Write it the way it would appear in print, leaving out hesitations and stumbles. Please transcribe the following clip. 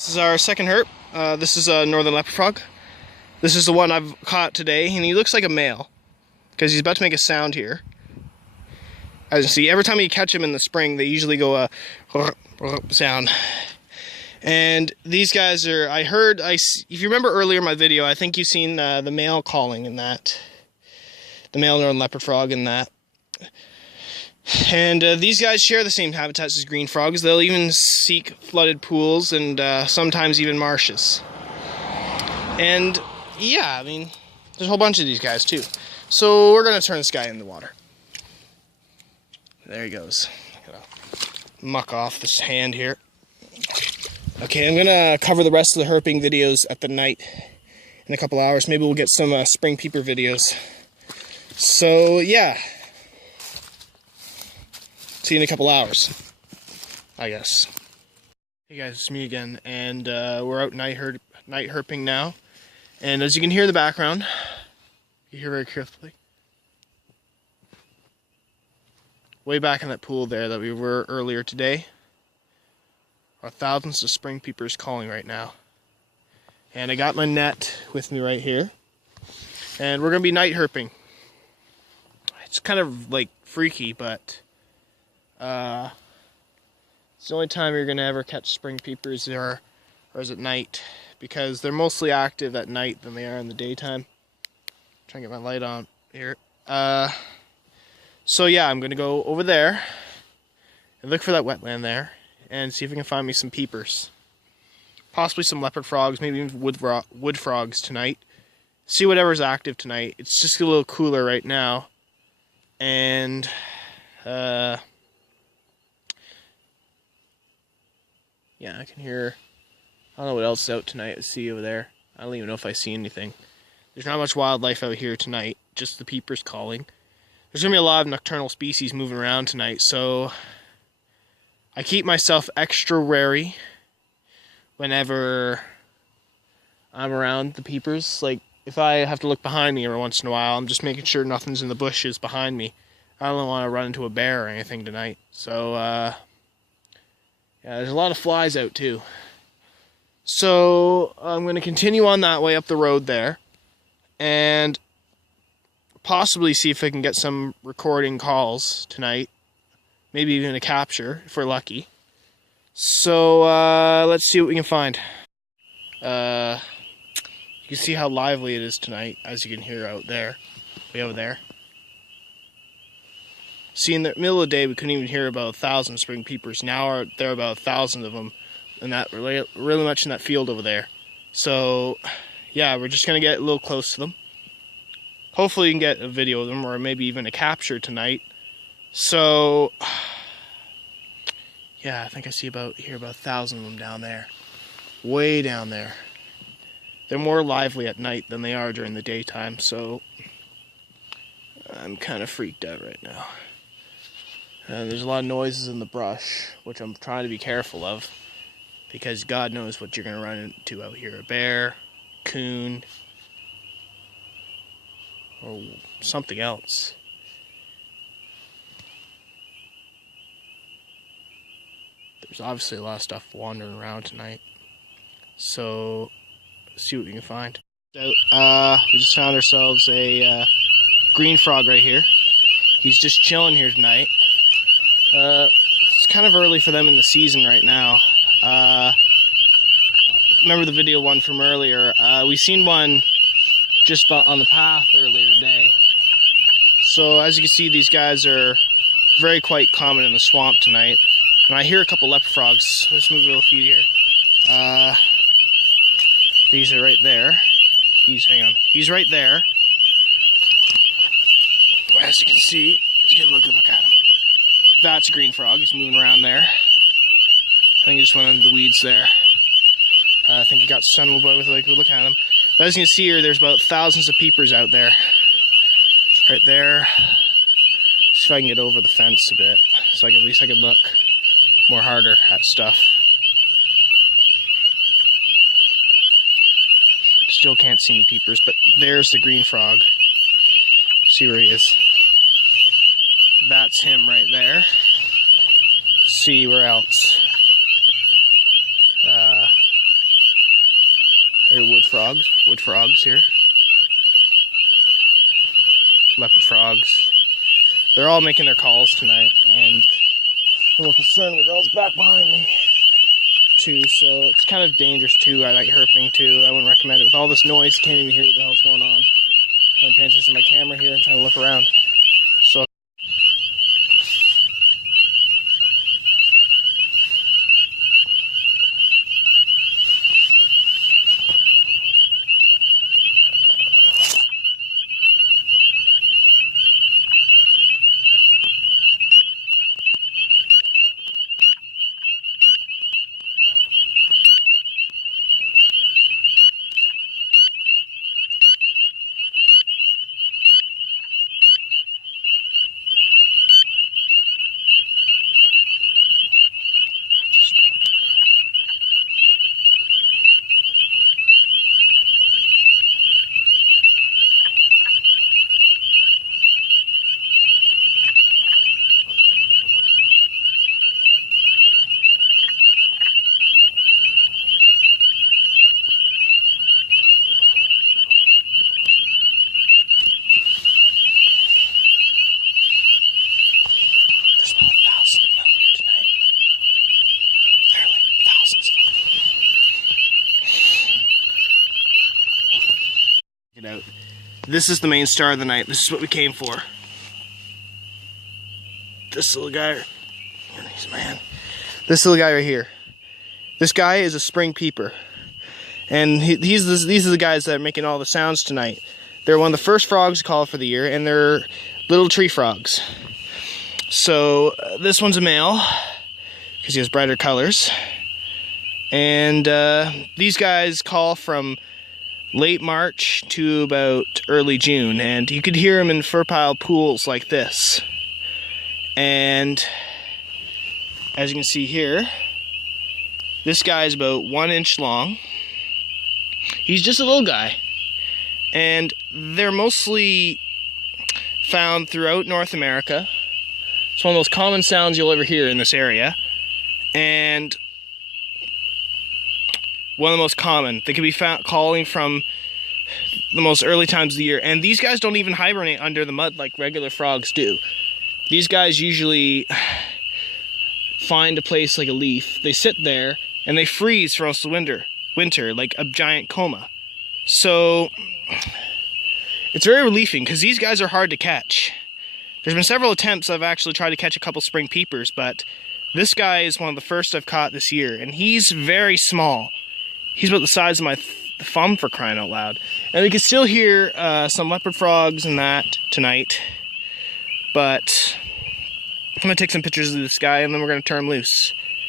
This is our second herp. This is a northern leopard frog. This is the one I've caught today, and he looks like a male because he's about to make a sound here. As you see, every time you catch him in the spring, they usually go a sound. And these guys are, if you remember earlier in my video, I think you've seen the male calling in that. The male northern leopard frog in that. And these guys share the same habitats as green frogs. They'll even seek flooded pools and sometimes even marshes. And yeah, I mean, there's a whole bunch of these guys too. So we're gonna turn this guy in the water. There he goes. Gotta muck off this hand here. Okay, I'm gonna cover the rest of the herping videos at the night in a couple hours. Maybe we'll get some spring peeper videos. So yeah. See you in a couple hours, I guess. Hey guys, it's me again, and we're out night herping now. And as you can hear in the background, you hear very carefully. Way back in that pool there that we were earlier today, are thousands of spring peepers calling right now. And I got my net with me right here, and we're gonna be night herping. It's kind of like freaky, but it's the only time you're gonna ever catch spring peepers or is at night, because they're mostly active at night than they are in the daytime. Trying to get my light on here. So yeah, I'm gonna go over there and look for that wetland there and see if I can find me some peepers. Possibly some leopard frogs, maybe even wood frogs tonight. See whatever's active tonight. It's just a little cooler right now. And yeah, I can hear, I don't know what else is out tonight. I see over there. I don't even know if I see anything. There's not much wildlife out here tonight, just the peepers calling. There's going to be a lot of nocturnal species moving around tonight, so I keep myself extra wary whenever I'm around the peepers. Like, if I have to look behind me every once in a while, I'm just making sure nothing's in the bushes behind me. I don't want to run into a bear or anything tonight. So, yeah, there's a lot of flies out too. So I'm going to continue on that way up the road there and possibly see if I can get some recording calls tonight. Maybe even a capture if we're lucky. So let's see what we can find. You can see how lively it is tonight, as you can hear out there, way over there. See, in the middle of the day, we couldn't even hear about 1,000 spring peepers. Now there are about 1,000 of them, and that really much in that field over there. So, yeah, we're just gonna get a little close to them. Hopefully, you can get a video of them, or maybe even a capture tonight. So, yeah, I think I see about 1,000 of them down there, way down there. They're more lively at night than they are during the daytime, so I'm kind of freaked out right now. There's a lot of noises in the brush, which I'm trying to be careful of, because God knows what you're going to run into out here. A bear, coon, or something else. There's obviously a lot of stuff wandering around tonight. So, let's see what we can find. So, we just found ourselves a green frog right here. He's just chilling here tonight. It's kind of early for them in the season right now. Remember the video one from earlier? We seen one just on the path earlier today. So as you can see, these guys are quite common in the swamp tonight. And I hear a couple leopard frogs. Let's move a little few here. These are right there. Hang on. He's right there. As you can see, let's get a good look at him. That's a green frog. He's moving around there. I think he just went under the weeds there. I think he got sun by with a good look at him. But as you can see here, there's about thousands of peepers out there. Right there. See if I can get over the fence a bit, so at least I can look more harder at stuff. Still can't see any peepers, but there's the green frog. See where he is. That's him right there. See where else. Here, wood frogs here. Leopard frogs. They're all making their calls tonight, and I'm a little concerned with those back behind me too, so it's kind of dangerous too. I like herping too. I wouldn't recommend it. With all this noise, you can't even hear what the hell's going on. I'm paying attention to my camera here and trying to look around. So out. This is the main star of the night. This is what we came for. This little guy. This little guy right here. This guy is a spring peeper. And these are the guys that are making all the sounds tonight. They're one of the first frogs called for the year, and they're little tree frogs. So this one's a male, because he has brighter colors. And these guys call from late March to about early June, and you could hear them in fertile pools like this. And as you can see here, this guy is about 1 inch long. He's just a little guy, and they're mostly found throughout North America. It's one of the most common sounds you'll ever hear in this area, and one of the most common. They can be found calling from the most early times of the year. And these guys don't even hibernate under the mud like regular frogs do. These guys usually find a place like a leaf. They sit there and they freeze for most of the winter like a giant coma. So it's very relieving because these guys are hard to catch. There's been several attempts I've actually tried to catch a couple spring peepers, but this guy is one of the first I've caught this year, and he's very small. He's about the size of my thumb, for crying out loud. And we can still hear some leopard frogs and that tonight. But I'm going to take some pictures of this guy and then we're going to turn him loose.